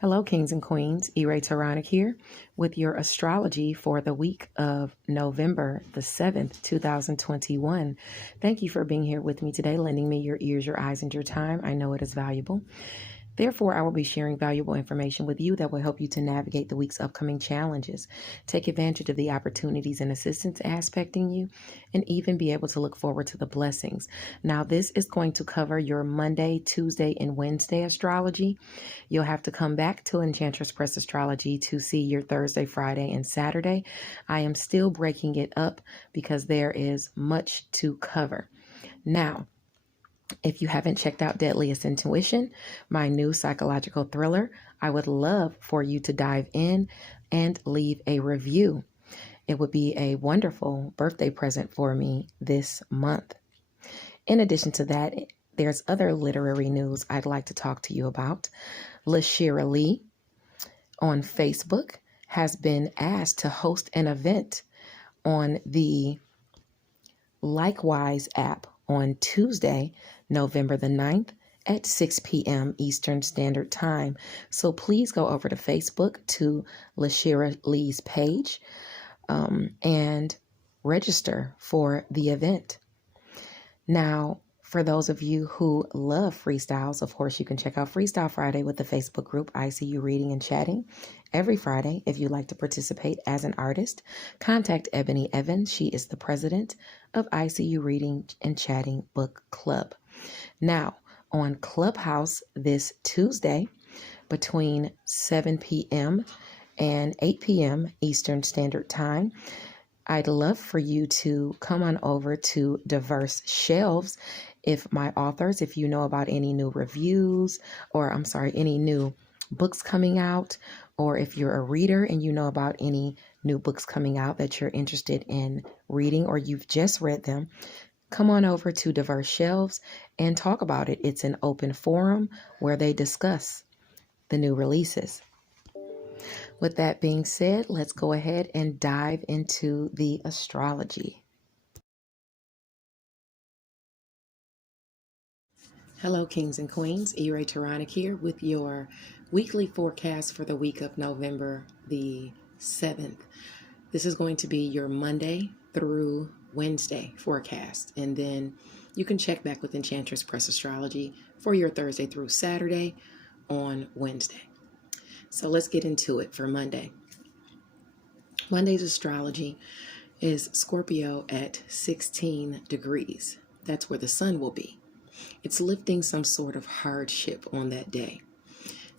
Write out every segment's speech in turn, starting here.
Hello, kings and queens. Ironic here with your astrology for the week of November the 7th, 2021. Thank you for being here with me today, lending me your ears, your eyes, and your time. I know it is valuable. Therefore, I will be sharing valuable information with you that will help you to navigate the week's upcoming challenges, take advantage of the opportunities and assistance aspecting you, and even be able to look forward to the blessings. Now, this is going to cover your Monday, Tuesday, and Wednesday astrology. You'll have to come back to Enchantress Press Astrology to see your Thursday, Friday, and Saturday. I am still breaking it up because there is much to cover. Now, if you haven't checked out Deadliest Intuition, my new psychological thriller, I would love for you to dive in and leave a review. It would be a wonderful birthday present for me this month. In addition to that, there's other literary news I'd like to talk to you about. LaShira Lee on Facebook has been asked to host an event on the Likewise app on Tuesday, November the 9th at 6 p.m. Eastern Standard Time. So please go over to Facebook to LaShira Lee's page and register for the event. Now, for those of you who love freestyles, of course, you can check out Freestyle Friday with the Facebook group ICU Reading and Chatting. Every Friday, if you'd like to participate as an artist, contact Ebony Evans. She is the president of ICU Reading and Chatting Book Club. Now, on Clubhouse this Tuesday, between 7 p.m. and 8 p.m. Eastern Standard Time, I'd love for you to come on over to Diverse Shelves. If you know about any new reviews, any new books coming out, or if you're a reader and you know about any new books coming out that you're interested in reading or you've just read them, come on over to Diverse Shelves and talk about it. It's an open forum where they discuss the new releases. With that being said, let's go ahead and dive into the astrology. Hello, kings and queens. Ironic here with your weekly forecast for the week of November the 7th. This is going to be your Monday through Wednesday forecast. And then you can check back with Enchantress Press Astrology for your Thursday through Saturday on Wednesday. So let's get into it for Monday. Monday's astrology is Scorpio at 16 degrees. That's where the sun will be. It's lifting some sort of hardship on that day.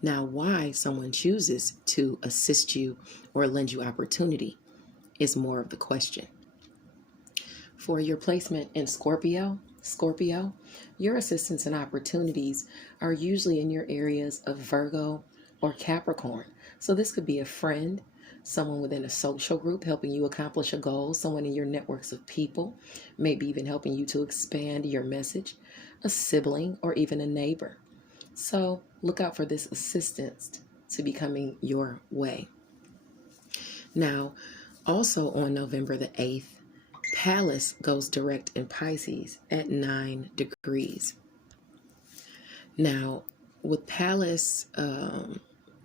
Now, why someone chooses to assist you or lend you opportunity is more of the question. For your placement in Scorpio, your assistance and opportunities are usually in your areas of Virgo or Capricorn. So this could be a friend, someone within a social group helping you accomplish a goal, someone in your networks of people, maybe even helping you to expand your message, a sibling, or even a neighbor. So look out for this assistance to be coming your way. Now, also on November the 8th, Pallas goes direct in Pisces at 9 degrees. Now, with Pallas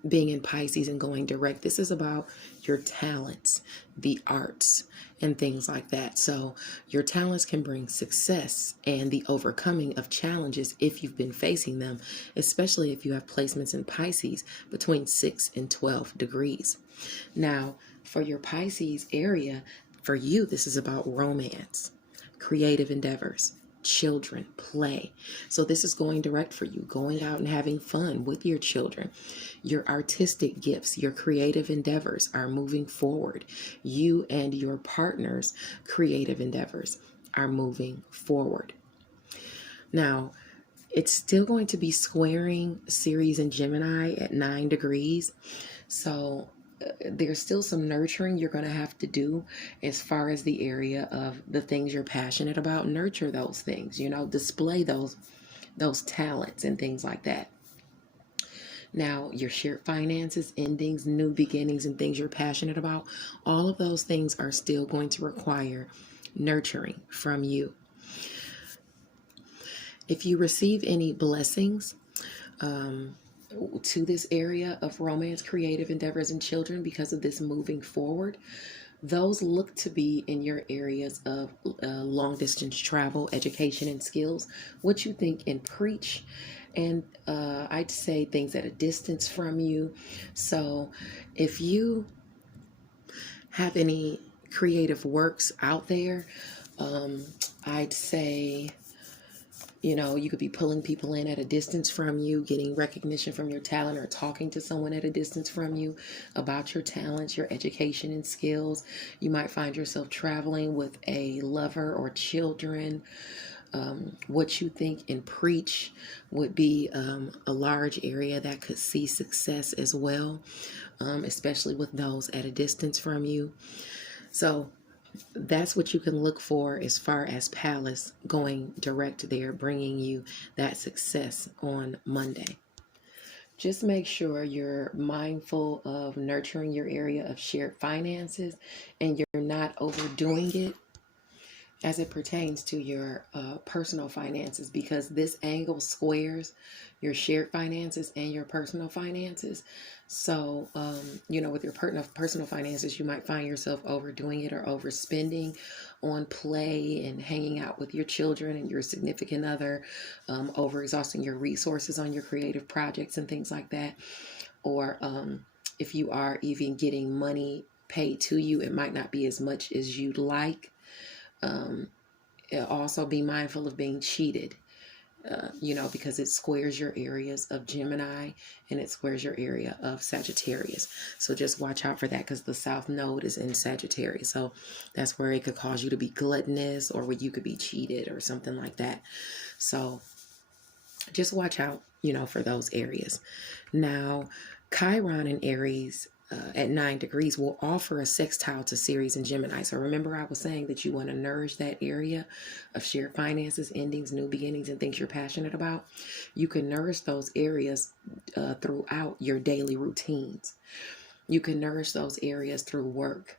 being in Pisces and going direct, this is about your talents, the arts, and things like that. So your talents can bring success and the overcoming of challenges if you've been facing them, especially if you have placements in Pisces between 6 and 12 degrees. Now, for your Pisces area, for you, this is about romance, creative endeavors, children, play. So this is going direct for you, going out and having fun with your children. Your artistic gifts, your creative endeavors are moving forward. You and your partner's creative endeavors are moving forward. Now, it's still going to be squaring Ceres and Gemini at 9 degrees. So there's still some nurturing you're going to have to do as far as the area of the things you're passionate about. Nurture those things, display those talents and things like that. Now, your shared finances, endings, new beginnings, and things you're passionate about, all of those things are still going to require nurturing from you. If you receive any blessings, to this area of romance, creative endeavors, and children because of this moving forward. Those look to be in your areas of long distance travel, education, and skills, what you think and preach. And I'd say things at a distance from you. So if you have any creative works out there, um, I'd say, you could be pulling people in at a distance from you, getting recognition from your talent, or talking to someone at a distance from you about your talents, your education, and skills. You might find yourself traveling with a lover or children. What you think and preach would be a large area that could see success as well, especially with those at a distance from you. So that's what you can look for as far as Palace going direct there, bringing you that success on Monday. Just make sure you're mindful of nurturing your area of shared finances and you're not overdoing it as it pertains to your personal finances, because this angle squares your shared finances and your personal finances. So, with your personal finances, you might find yourself overdoing it or overspending on play and hanging out with your children and your significant other, overexhausting your resources on your creative projects and things like that. Or if you are even getting money paid to you, it might not be as much as you'd like. Also be mindful of being cheated, because it squares your areas of Gemini and it squares your area of Sagittarius. So just watch out for that, because the South Node is in Sagittarius. So that's where it could cause you to be gluttonous, or where you could be cheated or something like that. So just watch out, for those areas. Now, Chiron and Aries at 9 degrees will offer a sextile to Ceres and Gemini. So remember, I was saying that you want to nourish that area of shared finances, endings, new beginnings, and things you're passionate about. You can nourish those areas throughout your daily routines. You can nourish those areas through work.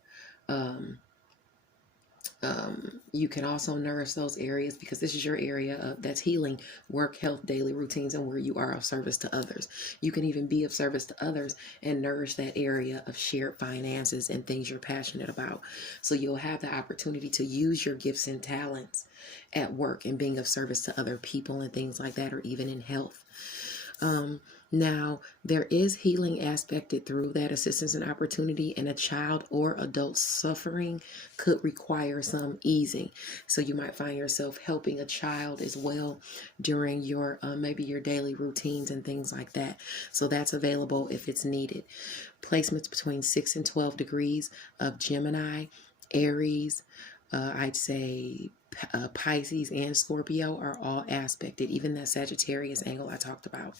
You can also nourish those areas, because this is your area that's healing, work, health, daily routines, and where you are of service to others. You can even be of service to others and nourish that area of shared finances and things you're passionate about. So you'll have the opportunity to use your gifts and talents at work and being of service to other people and things like that, or even in health. Now, there is healing aspected through that assistance and opportunity, and a child or adult suffering could require some easing. So you might find yourself helping a child as well during your maybe your daily routines and things like that. So that's available if it's needed. Placements between 6 and 12 degrees of Gemini, Aries, I'd say Pisces and Scorpio are all aspected, even that Sagittarius angle I talked about.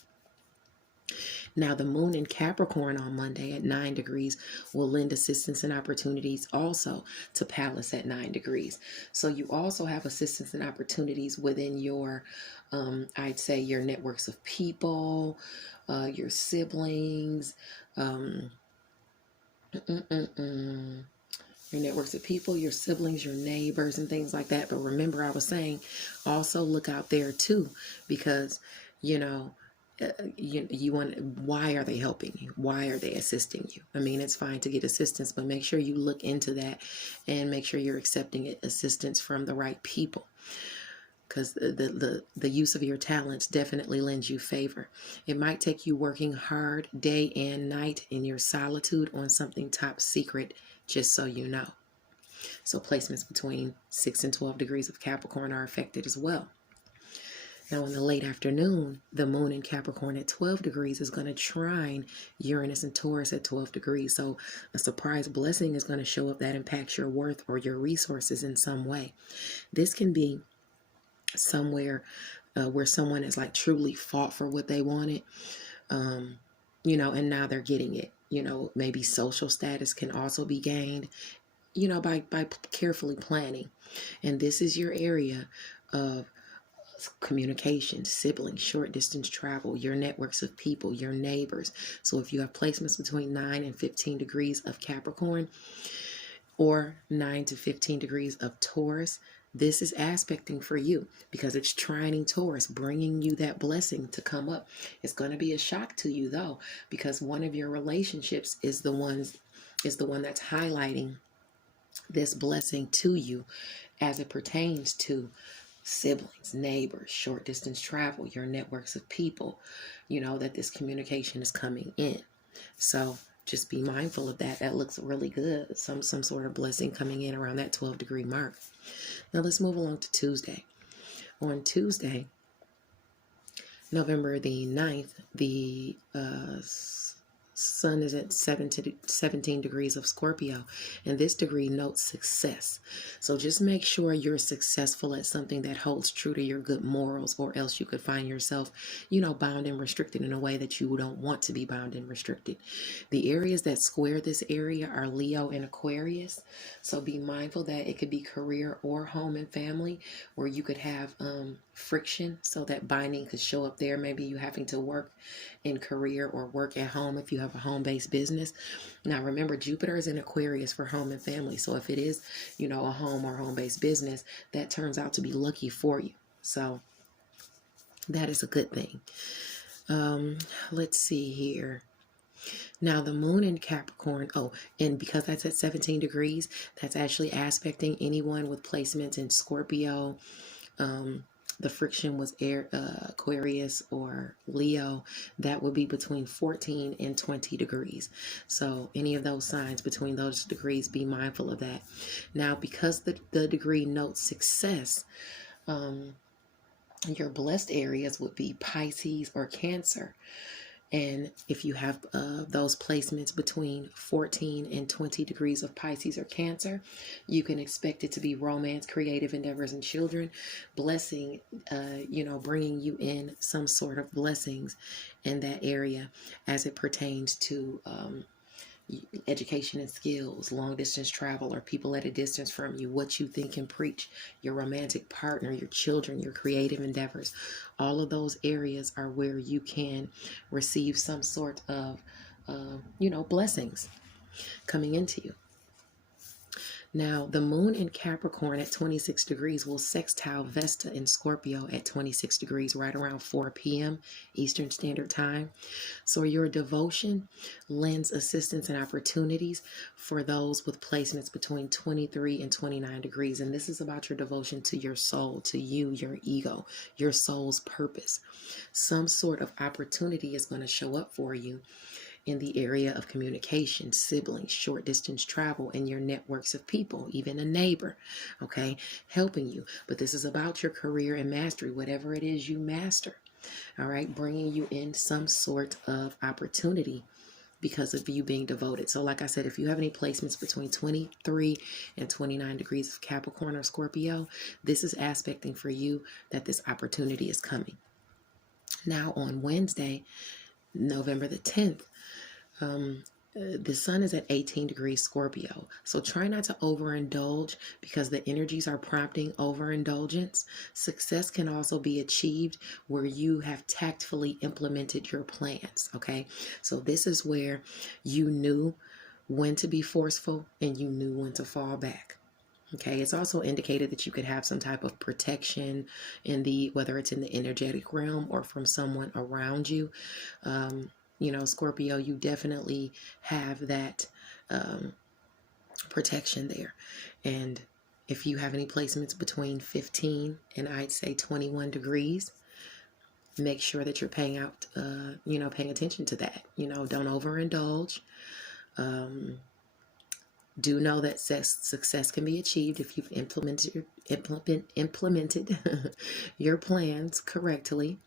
Now, the moon in Capricorn on Monday at 9 degrees will lend assistance and opportunities also to Pallas at 9 degrees. So you also have assistance and opportunities within your, I'd say, your networks of people, your siblings, your networks of people, your siblings, your neighbors, and things like that. But remember, I was saying also look out there too, because, you want, why are they helping you? Why are they assisting you? I mean, it's fine to get assistance, but make sure you look into that and make sure you're accepting assistance from the right people, because the use of your talents definitely lends you favor. It might take you working hard day and night in your solitude on something top secret, just so you know. So placements between 6 and 12 degrees of Capricorn are affected as well. Now, in the late afternoon, the moon in Capricorn at 12 degrees is going to trine Uranus and Taurus at 12 degrees. So a surprise blessing is going to show up that impacts your worth or your resources in some way. This can be somewhere where someone has like truly fought for what they wanted, and now they're getting it. Maybe social status can also be gained, by carefully planning. And this is your area of communication, siblings, short distance travel, your networks of people, your neighbors. So if you have placements between 9 and 15 degrees of Capricorn or 9 to 15 degrees of Taurus, This is aspecting for you because it's trining Taurus, bringing you that blessing to come up. It's going to be a shock to you though, because one of your relationships is the one that's highlighting this blessing to you as it pertains to siblings, neighbors, short distance travel, your networks of people, that this communication is coming in. So just be mindful of that. That looks really good. Some sort of blessing coming in around that 12-degree mark. Now let's move along to Tuesday. On Tuesday, November the 9th, the sun is at 17 degrees of Scorpio, and this degree notes success. So just make sure you're successful at something that holds true to your good morals, or else you could find yourself, bound and restricted in a way that you don't want to be bound and restricted. The areas that square this area are Leo and Aquarius. So be mindful that it could be career or home and family, where you could have friction, so that binding could show up there. Maybe you having to work in career or work at home if you have a home-based business. Now remember, Jupiter is in Aquarius for home and family. So if it is, a home or home-based business, that turns out to be lucky for you. So that is a good thing. Let's see here. Now the moon in Capricorn, and because that's at 17 degrees, that's actually aspecting anyone with placements in Scorpio. The friction was Aquarius or Leo. That would be between 14 and 20 degrees. So any of those signs between those degrees, be mindful of that. Now, because the degree notes success, your blessed areas would be Pisces or Cancer. And if you have those placements between 14 and 20 degrees of Pisces or Cancer, you can expect it to be romance, creative endeavors, and children. Blessing, bringing you in some sort of blessings in that area as it pertains to education and skills, long distance travel, or people at a distance from you, what you think and preach, your romantic partner, your children, your creative endeavors. All of those areas are where you can receive some sort of, blessings coming into you. Now, the moon in Capricorn at 26 degrees will sextile Vesta in Scorpio at 26 degrees, right around 4 p.m. Eastern Standard Time. So your devotion lends assistance and opportunities for those with placements between 23 and 29 degrees. And this is about your devotion to your soul, to you, your ego, your soul's purpose. Some sort of opportunity is going to show up for you in the area of communication, siblings, short distance travel, and your networks of people, even a neighbor, okay, helping you. But this is about your career and mastery, whatever it is you master, all right, bringing you in some sort of opportunity because of you being devoted. So like I said, if you have any placements between 23 and 29 degrees of Capricorn or Scorpio, this is aspecting for you that this opportunity is coming. Now on Wednesday, November the 10th, the sun is at 18 degrees Scorpio. So try not to overindulge because the energies are prompting overindulgence. Success can also be achieved where you have tactfully implemented your plans. Okay. So this is where you knew when to be forceful and you knew when to fall back. Okay. It's also indicated that you could have some type of protection whether it's in the energetic realm or from someone around you. Scorpio, you definitely have that protection there. And if you have any placements between 15 and I'd say 21 degrees, make sure that you're paying attention to that. Don't overindulge. Do know that success can be achieved if you've implemented your plans correctly.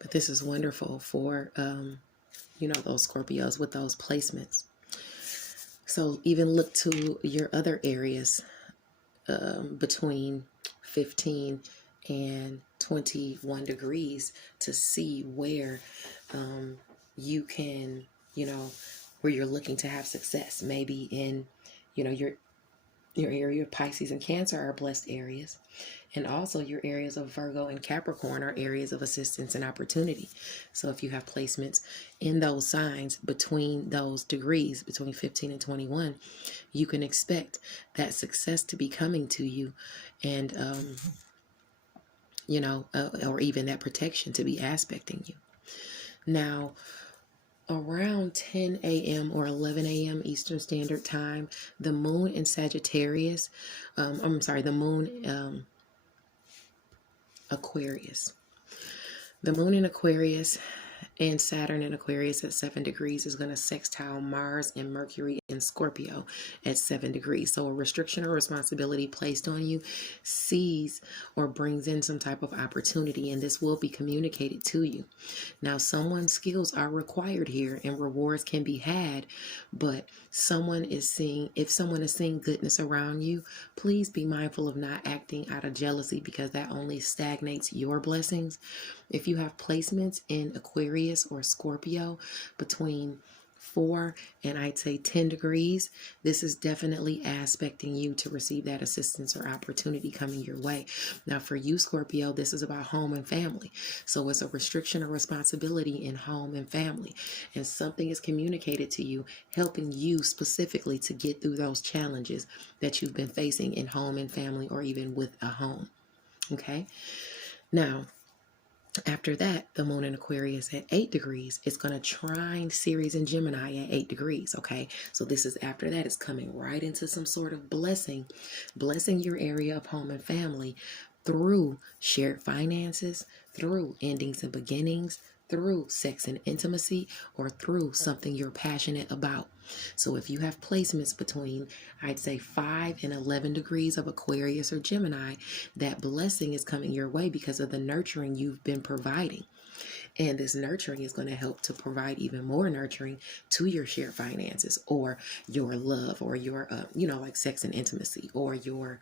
But this is wonderful for, those Scorpios with those placements. So even look to your other areas between 15 and 21 degrees to see where you can, where you're looking to have success. Maybe in, Your area of Pisces and Cancer are blessed areas. And also your areas of Virgo and Capricorn are areas of assistance and opportunity. So if you have placements in those signs between those degrees, between 15 and 21, you can expect that success to be coming to you, and, or even that protection to be aspecting you. Now, around 10 a.m. or 11 a.m. Eastern Standard Time, the moon in Sagittarius, the moon Aquarius. The moon in Aquarius and Saturn in Aquarius at 7 degrees is going to sextile Mars and Mercury in Scorpio at 7 degrees. So a restriction or responsibility placed on you sees or brings in some type of opportunity, and this will be communicated to you. Now, someone's skills are required here and rewards can be had, but if someone is seeing goodness around you, please be mindful of not acting out of jealousy, because that only stagnates your blessings. If you have placements in Aquarius or Scorpio between 4 and I'd say 10 degrees, this is definitely aspecting you to receive that assistance or opportunity coming your way. Now for you, Scorpio, this is about home and family. So it's a restriction or responsibility in home and family. And something is communicated to you, helping you specifically to get through those challenges that you've been facing in home and family, or even with a home. Okay? Now, after that, the moon in Aquarius at 8 degrees is going to trine Ceres and Gemini at 8 degrees, okay? So this is after that, it's coming right into some sort of blessing your area of home and family through shared finances, through endings and beginnings, through sex and intimacy, or through something you're passionate about. So if you have placements between, I'd say 5 and 11 degrees of Aquarius or Gemini, that blessing is coming your way because of the nurturing you've been providing. And this nurturing is going to help to provide even more nurturing to your shared finances, or your love, or your, like sex and intimacy, or your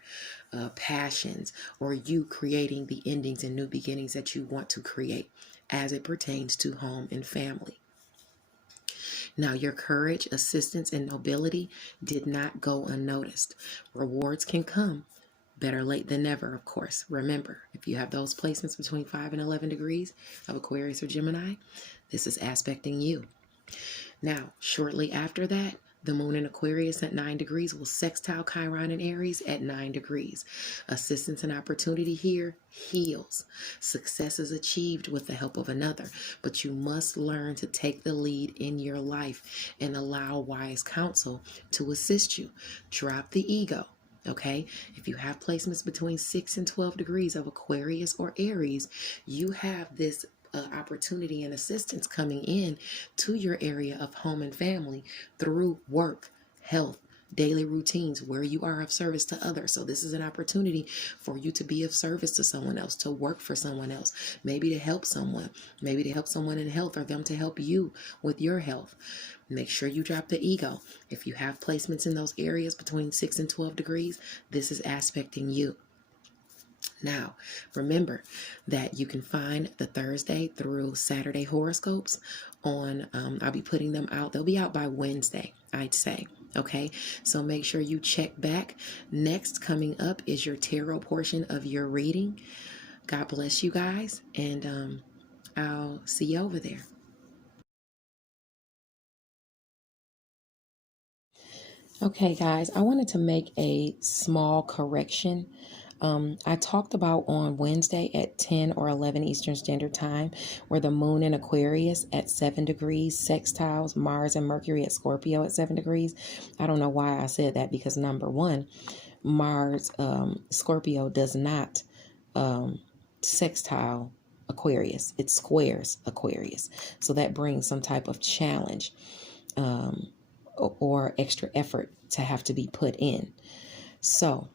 passions, or you creating the endings and new beginnings that you want to create as it pertains to home and family. Now, your courage, assistance, and nobility did not go unnoticed. Rewards can come. Better late than never, of course. Remember, if you have those placements between 5 and 11 degrees of Aquarius or Gemini, this is aspecting you. Now, shortly after that, the moon in Aquarius at 9 degrees will sextile Chiron and Aries at 9 degrees. Assistance and opportunity here heals. Success is achieved with the help of another, but you must learn to take the lead in your life and allow wise counsel to assist you. Drop the ego. Okay, if you have placements between 6 and 12 degrees of Aquarius or Aries, you have this opportunity and assistance coming in to your area of home and family through work, health, daily routines where you are of service to others. So this is an opportunity for you to be of service to someone else, to work for someone else, maybe to help someone in health, or them to help you with your health. Make sure you drop the ego. If you have placements in those areas between 6 and 12 degrees, this is aspecting you. Now, remember that you can find the Thursday through Saturday horoscopes on, I'll be putting them out. They'll be out by Wednesday, I'd say. Okay, so make sure you check back. Next coming up is your tarot portion of your reading. God bless you guys, and I'll see you over there. Okay, guys, I wanted to make a small correction. I talked about on Wednesday at 10 or 11 Eastern Standard Time, where the moon in Aquarius at 7 degrees sextiles Mars and Mercury at Scorpio at 7 degrees. I don't know why I said that, because number one, Mars, Scorpio does not sextile Aquarius. It squares Aquarius. So that brings some type of challenge or extra effort to have to be put in. So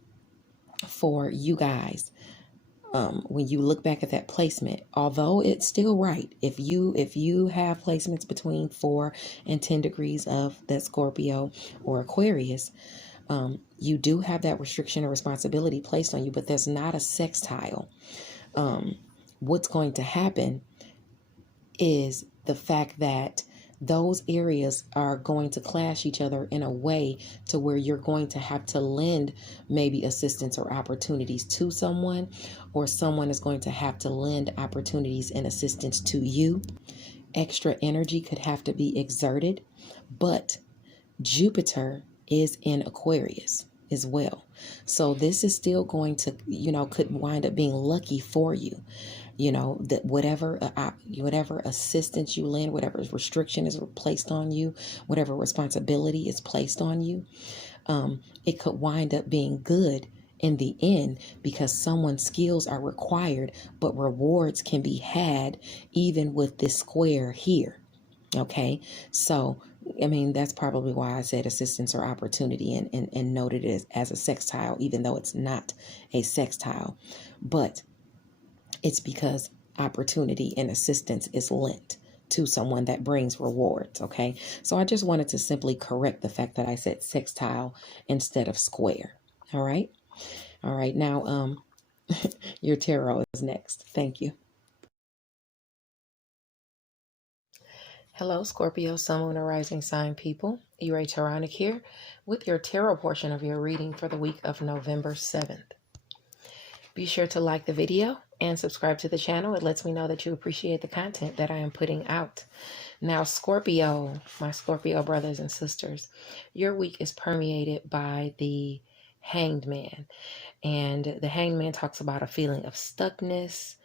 for you guys, when you look back at that placement, although it's still right, if you have placements between 4 and 10 degrees of that Scorpio or Aquarius, you do have that restriction or responsibility placed on you, but there's not a sextile. What's going to happen is the fact that those areas are going to clash each other in a way to where you're going to have to lend maybe assistance or opportunities to someone, or someone is going to have to lend opportunities and assistance to you. Extra energy could have to be exerted, but Jupiter is in Aquarius as well. So this is still going to, could wind up being lucky for you. That whatever assistance you lend, whatever restriction is placed on you, whatever responsibility is placed on you, it could wind up being good in the end, because someone's skills are required, but rewards can be had even with this square here. Okay, so that's probably why I said assistance or opportunity, and noted it as a sextile, even though it's not a sextile. But it's because opportunity and assistance is lent to someone that brings rewards. Okay, so I just wanted to simply correct the fact that I said sextile instead of square. All right. Now, your tarot is next. Thank you. Hello, Scorpio, Sun, Moon, or Rising sign people. Chariot here with your tarot portion of your reading for the week of November 7th. Be sure to like the video and subscribe to the channel. It lets me know that you appreciate the content that I am putting out. Now, Scorpio, my Scorpio brothers and sisters, your week is permeated by the Hanged Man. And the Hanged Man talks about a feeling of stuckness.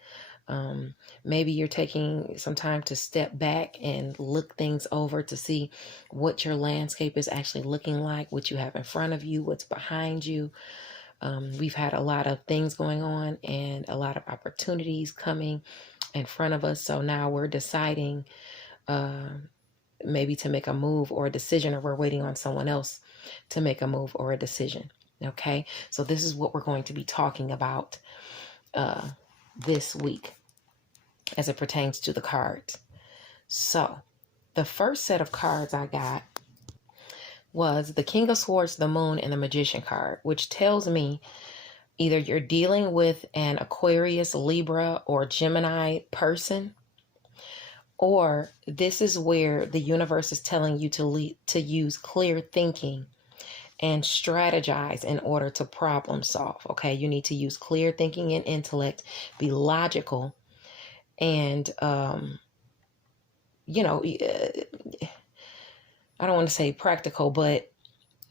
Maybe you're taking some time to step back and look things over to see what your landscape is actually looking like, what you have in front of you, what's behind you. We've had a lot of things going on and a lot of opportunities coming in front of us. So now we're deciding maybe to make a move or a decision, or we're waiting on someone else to make a move or a decision. Okay, so this is what we're going to be talking about this week as it pertains to the cards. So the first set of cards I got was the King of Swords, the Moon, and the Magician card, which tells me either you're dealing with an Aquarius, Libra, or Gemini person, or this is where the universe is telling you to use clear thinking and strategize in order to problem solve. Okay, you need to use clear thinking and intellect, be logical, and I don't want to say practical, but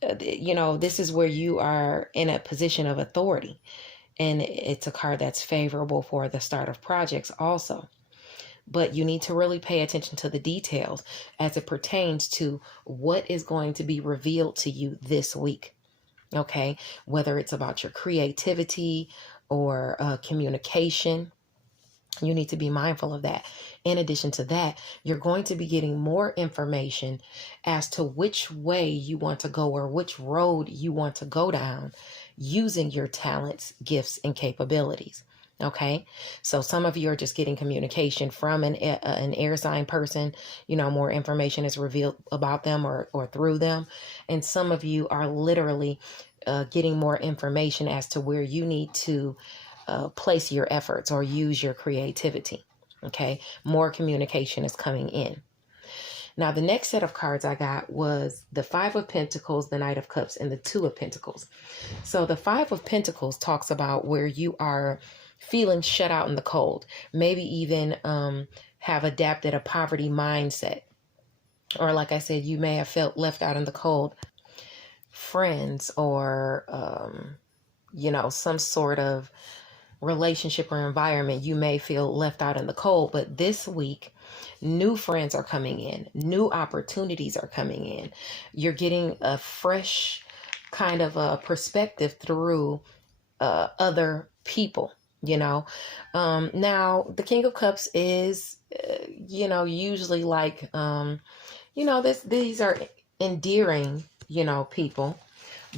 this is where you are in a position of authority, and it's a card that's favorable for the start of projects also. But you need to really pay attention to the details as it pertains to what is going to be revealed to you this week. Okay, whether it's about your creativity or communication, you need to be mindful of that. In addition to that, you're going to be getting more information as to which way you want to go, or which road you want to go down, using your talents, gifts, and capabilities. Okay, so some of you are just getting communication from an air sign person. More information is revealed about them or through them. And some of you are literally getting more information as to where you need to place your efforts or use your creativity. Okay, more communication is coming in. Now, the next set of cards I got was the Five of Pentacles, the Knight of Cups, and the Two of Pentacles. So the Five of Pentacles talks about where you are feeling shut out in the cold, maybe even have adapted a poverty mindset. Or like I said, you may have felt left out in the cold. Friends or, some sort of relationship or environment, you may feel left out in the cold. But this week, new friends are coming in, new opportunities are coming in. You're getting a fresh kind of a perspective through other people. Now the King of Cups is, usually like, these are endearing, people,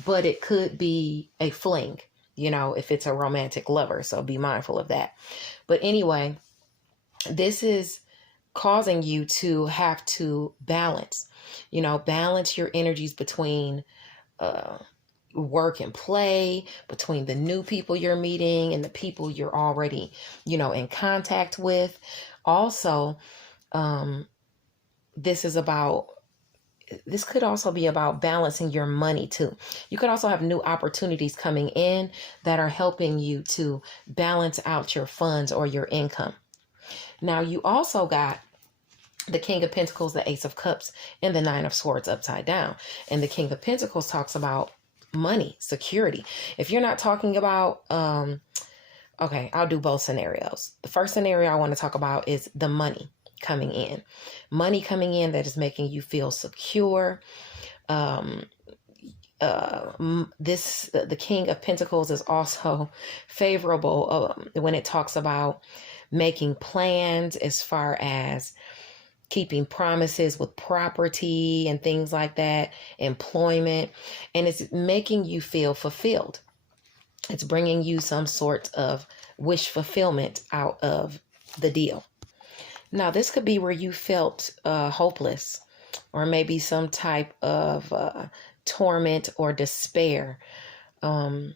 but it could be a fling, if it's a romantic lover. So be mindful of that. But anyway, this is causing you to have to balance your energies between work and play, between the new people you're meeting and the people you're already, in contact with. Also, this could also be about balancing your money too. You could also have new opportunities coming in that are helping you to balance out your funds or your income. Now, you also got the King of Pentacles, the Ace of Cups, and the Nine of Swords upside down. And the King of Pentacles talks about money, security. If you're not talking about, okay, I'll do both scenarios. The first scenario I want to talk about is the money coming in. Money coming in that is making you feel secure. The King of Pentacles is also favorable when it talks about making plans as far as keeping promises with property and things like that, employment, and it's making you feel fulfilled. It's bringing you some sort of wish fulfillment out of the deal. Now, this could be where you felt hopeless, or maybe some type of torment or despair in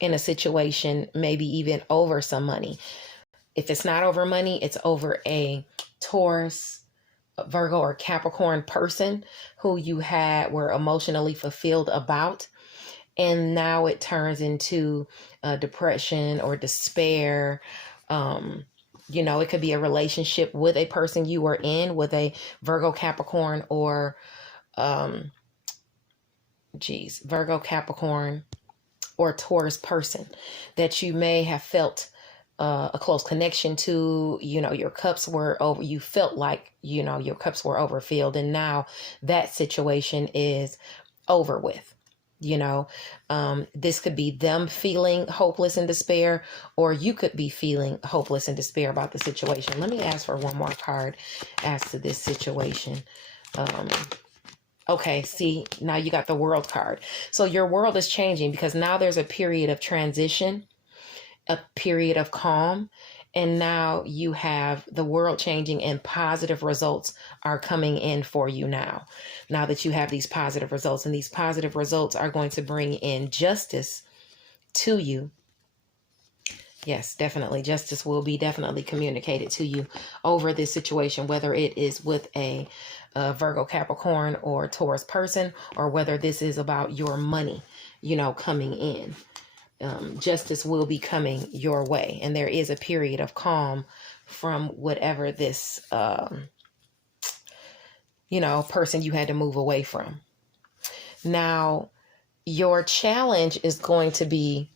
a situation, maybe even over some money. If it's not over money, it's over a Taurus, Virgo, or Capricorn person who you were emotionally fulfilled about. And now it turns into depression or despair. It could be a relationship with a person you were in with a Virgo, Capricorn, or Virgo, Capricorn, or Taurus person that you may have felt a close connection to. Your cups were over. You felt like, your cups were overfilled, and now that situation is over with. This could be them feeling hopeless and despair, or you could be feeling hopeless and despair about the situation. Let me ask for one more card as to this situation. Okay, see, now you got the World card. So your world is changing because now there's a period of transition, a period of calm, and now you have the world changing and positive results are coming in for you now that you have these positive results, and these positive results are going to bring in justice to you. Yes, definitely. Justice will be definitely communicated to you over this situation, whether it is with a Virgo, Capricorn, or Taurus person, or whether this is about your money, coming in. Justice will be coming your way, and there is a period of calm from whatever this, person you had to move away from. Now, your challenge is going to be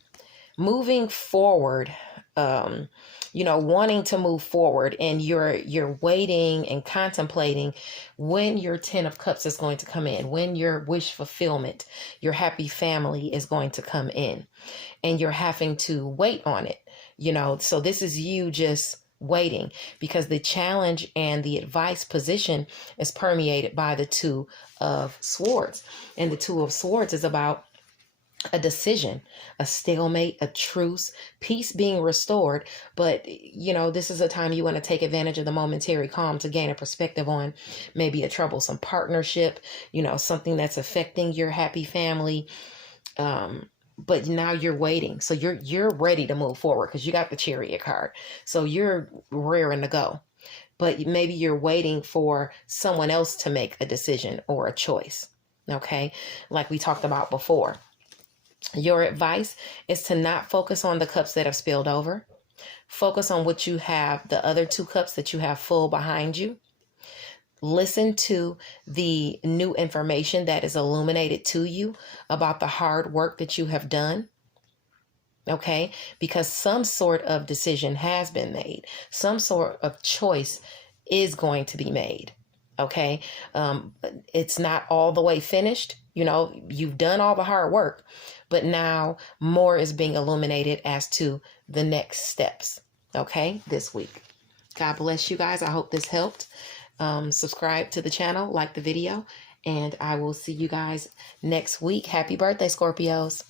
moving forward, wanting to move forward, and you're waiting and contemplating when your 10 of Cups is going to come in, when your wish fulfillment, your happy family is going to come in, and you're having to wait on it, so this is you just waiting, because the challenge and the advice position is permeated by the Two of Swords, and the Two of Swords is about a decision, a stalemate, a truce, peace being restored. But, this is a time you want to take advantage of the momentary calm to gain a perspective on maybe a troublesome partnership, something that's affecting your happy family. But now you're waiting. So you're ready to move forward because you got the Chariot card. So you're raring to go. But maybe you're waiting for someone else to make a decision or a choice. Okay? Like we talked about before. Your advice is to not focus on the cups that have spilled over. Focus on what you have, the other 2 cups that you have full behind you. Listen to the new information that is illuminated to you about the hard work that you have done. Okay? Because some sort of decision has been made. Some sort of choice is going to be made. Okay? It's not all the way finished. You've done all the hard work, but now more is being illuminated as to the next steps. Okay? This week. God bless you guys. I hope this helped. Subscribe to the channel, like the video, and I will see you guys next week. Happy birthday, Scorpios.